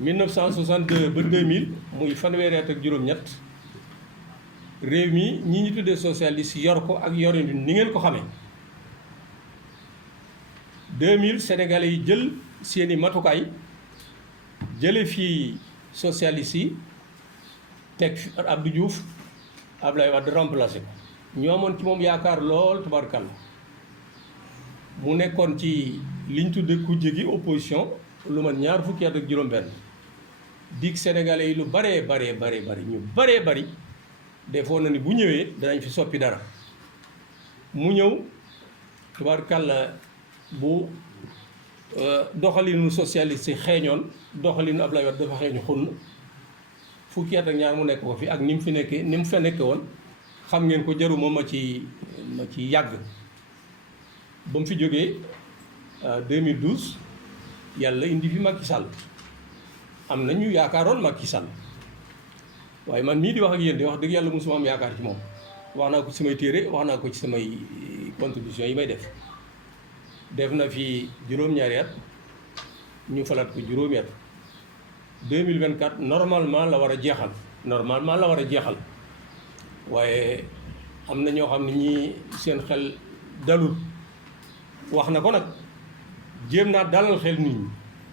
1962 ba 2000 muy fanweeri at ak juróom-ñett réew mi ñi ñu tuddee socialiste yor ko ak yorin ni ngeen ko xamee 2000 sénégalais yi jël seeni matukaay jële fii socialiste yi teg Abdou Diouf Abdoulaye Wade remplacé ko ñu amoon ci moom yaakaar lool tabarkalla mu nekkoon ci liñ tudde kujje gi opposition lu man ñaar fukki at ak juróom-benn dig sénégalais yi lu bari ñu bari defoon na ni bu ñëwee danañ fi soppi dara mu ñëw tabarkalla bu doxalinu socialiste yi xeeñoon doxalinu Abdoulaye Wade dafa xeeñu xunn fukki at ak ñaar mu nekk ko fi ak ni mu fi nekkee ni mu fa nekke woon xam ngeen ko jaruma ma ci yàgg ba mu fi jógee 2012 yàlla indi fi Macky Sall am na ñu yaakaaroon Macky Sall waaye man mii di wax ak yéen di wax dëgg yàlla mosuma am yaakaar ci moom wax naa ko ci samay téere wax naa ko ci samay contribution yi may def na fi juróom-ñaari at ñu falaat ko juróomi at 2024 normalement la war a jeexal waaye am na ñoo xam ne ñii seen xel dalul wax na ko nag jéem naa dalal xel nit ñi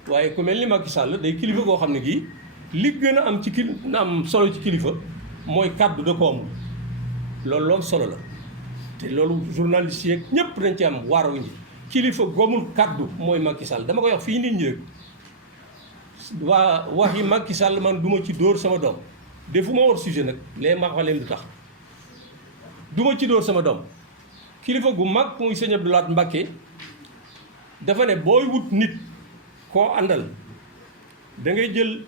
waaye ku mel ni Macky Sall day kilifa goo xam ne gii li gën a am solo ci kilifa mooy kàddu da ko am loolu solo la te loolu journaliste yeeg ñëpp dañ ci am waaru ñi kilifa gomul kàddu mooy Macky Sall dama koy wax fii nit ñi rek wax yi Macky Sall man duma ci dóor sama doom defuma war sujet nag léegi ma wax leen lu tax duma ci dóor sama doom kilifa gu mag muy sëñ Abdou Lahad Mbacké dafa ne booy wut nit koo àndal da ngay jël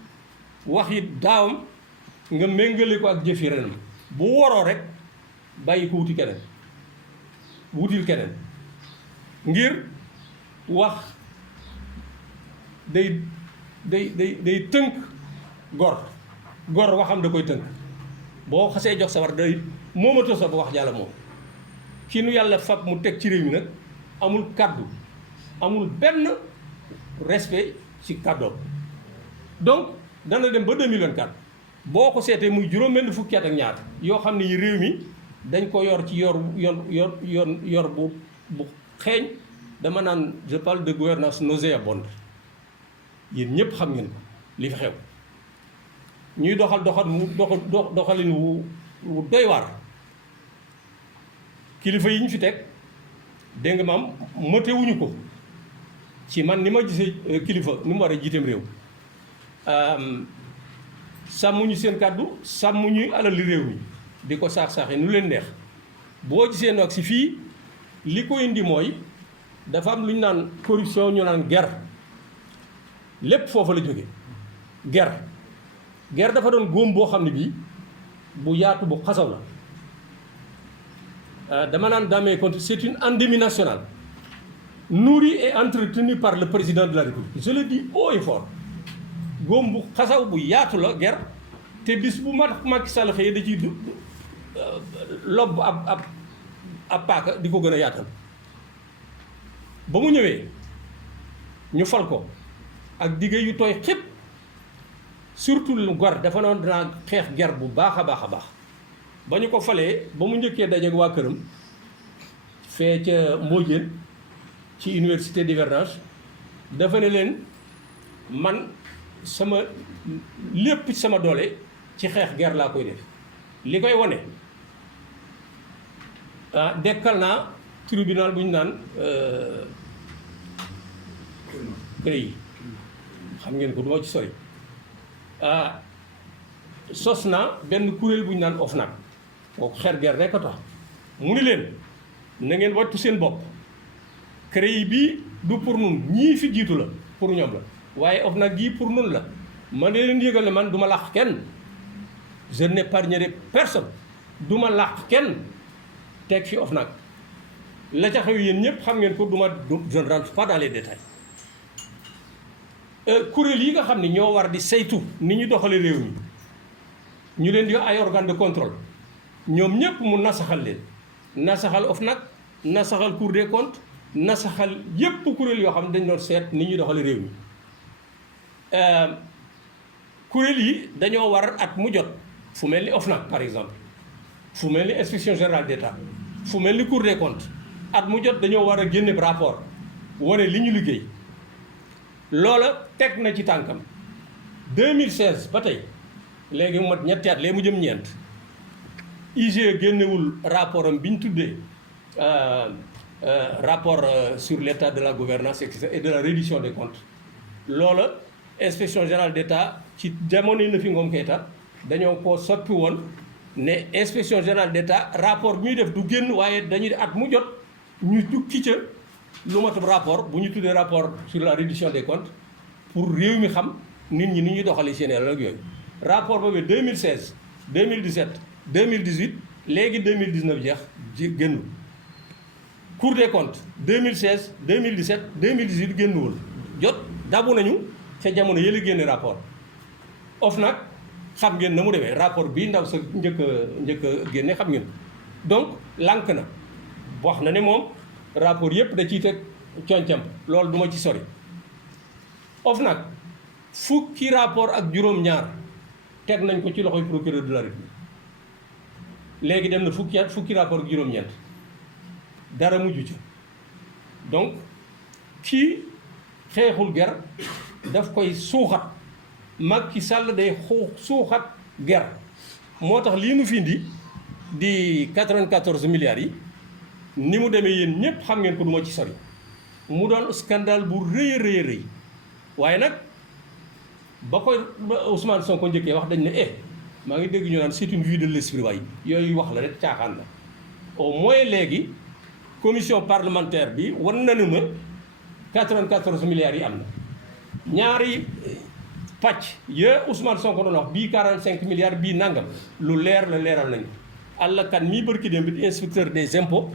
wax yi daawam nga méngale ko ak jëfi renam bu waroo rek bàyyi ko wuti keneen wutil keneen ngir wax day tënk gor waxam da koy tënk boo xasee jox sa war day moomatoo sa ba wax jàlla moom kii nu yàlla fab mu teg ci réew mi nag amul kàddu amul benn respect ci kàddoom donc dana dem ba 2024 boo ko seetee muy juróom-benn fukki at ak ñaar yoo xam ne yi réew mi dañ ko yor ci yor bu xeeñ dama naan je parle de gouvernance nauséabonde yéen ñëpp xam ngeen ko li fi xew ñuy doxalin wu doy waar kilifa yi ñu fi teg dégg nga maam matewuñu ko ci man ni ma gisee kilifa ni mu war a jiiteem réew sàmmuñu seen kàddu sàmmuñu alali réew mi di ko saax-saaxee nu leen neex boo gisee nag si fii li ko indi mooy dafa am lu ñu naan corruption ñu naan ger lépp foofa la jóge ger dafa doon góom boo xam ne bii bu yaatu bu xasaw la dama naan dans mes comptes c'est une endémie nationale nourrie et entretenue par le président de la République je le dis haut et fort góom bu xasaw bu yaatu la ger te bis bu Macky Sall xëyee da ciy lobb ab paaka di ko gën a yaatal ba mu ñëwee ñu fal ko ak digge yu tooy xépp surtout lu gor dafa noonu danaa xeex ger bu baax a baax ba ñu ko falee ba mu njëkkee dajeek waa këram fee ca Mbodiène ci université d'hivernage dafa ne leen man sama lépp ci sama doole ci xeex ger laa koy def li koy wane dekkal naa tribunal bu ñu naan CREI xam ngeen ko duma ci sori sos naa benn kuréel bu ñu naan OFNAC kooku xeex ger rekk a tax mu ni leen na ngeen wattu seen bopp CREI bii du pour nun ñii fi jiitu la pour ñoom la waaye OFNAC gii pour nun la man de leen yëgal ne man du ma làq kenn je n'épargnerai personne du ma làq kenn teg fi OFNAC la ca xew yéen ñëpp xam ngeen ko je ne rentre pas dans les détails kuréel yi nga xam ne ñoo war di saytu ni ñu doxale réew mi ñu leen di ay organe de contrôle ñoom ñëpp mu nasaxal leen nasaxal OFNAC nasaxal Cour des comptes nasaxal yëpp kuréel yoo xam ne dañ doon seet ni ñuy doxale réew mi kuréel yi dañoo war at mu jot fu mel ni OFNAC par exemple fu mel ni inspection générale d'État fu mel ni Cour des comptes at mu jot dañoo war a génne rapport wane li ñu liggéey. loola teg na ci tànkam 2016 ba tey léegi mu mat ñetti at léegi mu jëm ñeent IGE génnewul rapport am bi ñu tuddee rapport sur l'état de la gouvernance et de la reddition des comptes. loola inspection générale d'État ci jamono na fi Ngom Keïta dañoo ko soppi woon ne inspection générale d'État rapport bi ñuy def du génn waaye dañuy at mu jot ñu jukki ca lu matum rapport bu ñu tuddee rapport sur la reddition des comptes pour réew mi xam nit ñi ni ñuy doxalee seen alal ak yooyu. rapport boobu 2016 2017 2018 léegi 2019 jeex génnul. Cour des comptes 2016 2017 2018 génnuwul jot dabu nañu ca jamono yële génne rapport. OFNAC xam ngeen na mu demee rapport bii ndaw sa njëkk a génne xam ngeen donc lànk na wax na ne moom rapport yëpp da ciy teg concam loolu duma ci sori. OFNAC fukki rapport ak juróom-ñaar teg nañ ko ci loxoy procureur de la République léegi dem na fukki rapport ak juróom-ñeent dara mujj ci donc kii xeexul ger daf koy suuxat. Macky Sall day suuxat ger moo tax lii nu fi indi di 94 milliards yi ni mu demee yéen ñëpp xam ngeen ko du ma ci sori mu doon scandale bu rëy a rëy waaye nag ba koy Ousmane Sonko njëkkee wax dañ ne maa ngi dégg ñu naan c'est une vue de l'esprit waaye yooyu wax la rek caaxaan la. au moins léegi commission parlementaire bi wan na ne ma 94 milliards yi am na ñaari. pàcc ya Ousmane Sonko doon wax bii 45 milliards bii nangam lu leer la leeral nañu àll kan mii barki démb bi inspecteur des impôts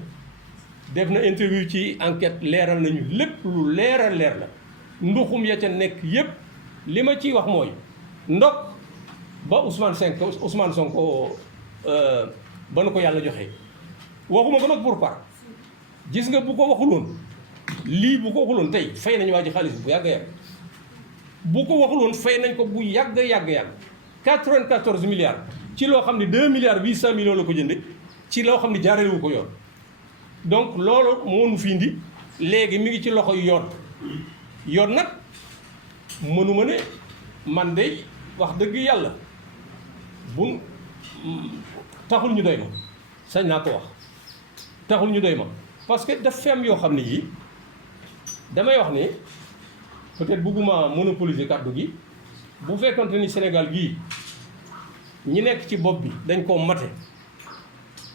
def na interview ci enquête leeral nañu lépp lu leeral leer la nduxum ya ca nekk yépp li ma ciy wax mooy ndok ba Ousmane Sonko ba nu ko yàlla joxe waxuma ko nag pour part gis nga bu ko waxuloon lii bu ko waxuloon tey fay nañu waa ji xaalis bu yàgg bu ko waxuloon fay nañ ko bu yàgg 94 milliards ci loo xam ne 2 milliards 800 millions la ko jënde ci loo xam ne jaarale wu ko yoon donc loolu moo nu fi indi léegi mi ngi ci loxo yoon nag mënuma ne man de wax dëgg yàlla bu taxul ñu doy ma sañ naa ko wax taxul ñu doy ma parce que daf fem yoo xam ne yii damay wax ne peut-être bëgguma monopoliser kàddu gi bu fekkonte ni Sénégal gii ñi nekk ci bopp bi dañ koo mate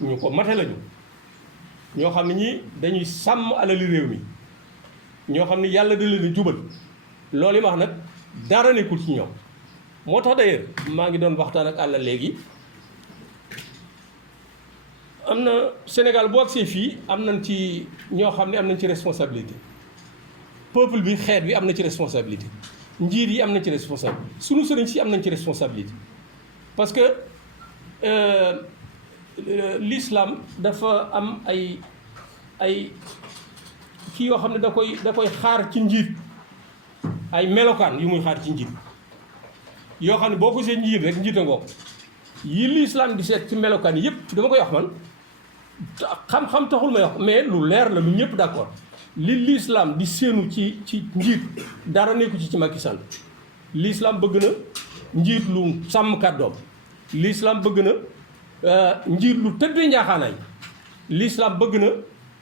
ñu ko mate lañu ñoo xam ne ñi dañuy sàmm alali réew mi ñoo xam ne yàlla da leen a jubal loolu yi ma wax nag dara nekkul ci ñoom moo tax d'ailleurs maa ngi doon waxtaan ak àlla léegi am na Sénégal boo agsee fii am nañ ci ñoo xam ne am nañ ci responsabilité peuple bi xeet bi am na ci responsabilité njiit yi am nañ ci responsabilité sunu sëriñ si am nañ ci responsabilité parce que l'islam dafa am ay kii yoo xam ne da koy xaar ci njiit ay melokaan yu muy xaar ci njiit yoo xam ne boo ko see njiit rek njiit a ngoog yi l'islam di seet ci melokaan yëpp dama koy wax man xam-xam taxul may wax mais lu leer la lu ñëpp d'accord li l'islam di séenu ci njiit dara nekku ci Macky Sall l'islam bëgg na njiit lu sàmm kàddoom l'islam bëgg na njiit lu tëddee njaaxaanaay l'islam bëgg na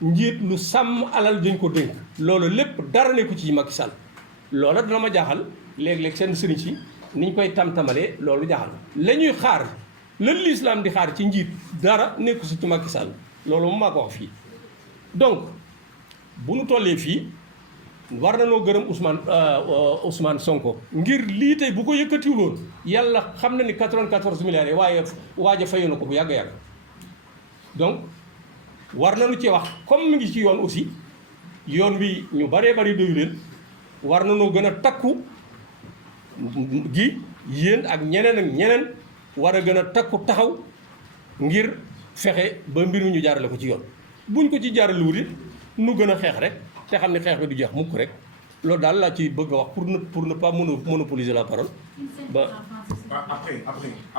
njiit lu sàmm alal dañ ko dénk loolu lépp dara nekku ci Macky Sall loola dana ma jaaxal léeg-léeg seen sëriñ si niñ koy tam-tamalee loolu jaaxal la ñuy xaar la l'islam di xaar ci njiit dara nekku si ci Macky Sall loolu moom maa ko wax fii donc bu nu tollee fii war na noo gërëm Ousmane Sonko ngir lii tey bu ko yëkkatiwuloon yàlla xam na ni 94 milliards yi waaye waaj a fayu na ko bu yàgg-yàgg donc war nañu ci wax comme mi ngi ci yoon aussi yoon wi ñu baree bari doyu leen war na noo gën a takku gi yéen ak ñeneen war a gën a takku taxaw ngir fexe ba mbir mi ñu jaarale ko ci yoon buñ ko ci jaarale wut it nu gën a xeex rek te xam ne xeex bi du jeex mukk rek loolu daal laa ci bëgg a wax pour ne pas monopoliser la parole ba après